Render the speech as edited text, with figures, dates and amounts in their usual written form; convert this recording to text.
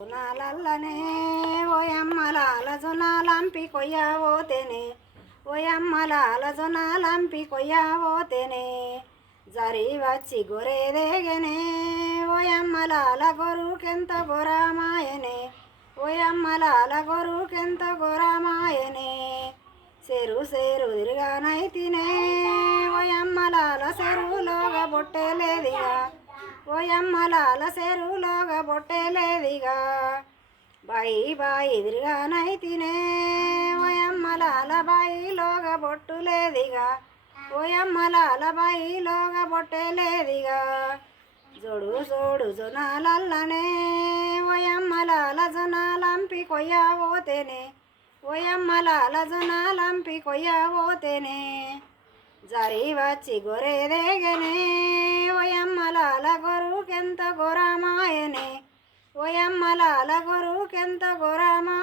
జొనాలల్లనే ఓయమ్మలాల జొనాలంపి కొయ్యవోతేనే ఓయమ్మలాల జొనాలంపి కొయ్యవోతేనే జరి వచ్చి గొరేదేగనే ఓయమ్మలాల గొరుకెంత గొరమాయనే ఓయమ్మలాల గొరుకెంత గొరమాయనే సెరు సెరు తిరగానైతినే ఓయమ్మలాల చెరువులోగా బొట్టెలేదిగా ఓయమ్మలాల చెరువులోగా బొట్టెలేదిగా బాయి బాయి తిరగానైతినే ఓయమ్మలాల బాయిలోగా బొట్టులేదిగా ఓయమ్మలాల బాయిలోగా బొట్టెలేదిగా జోడు జోడు జొనాలల్లనే ఓయమ్మలాల జొనాలంపి కొయ్యవోతేనే ఓయమ్మలాల జొనాలంపి కొయ్యవోతేనే జరి వచ్చి గొరేదేగనే ఓయమ్మలాల గొరుకెంత గొరమాయనే ఓయమ్మలాల గొరుకెంత గొరమా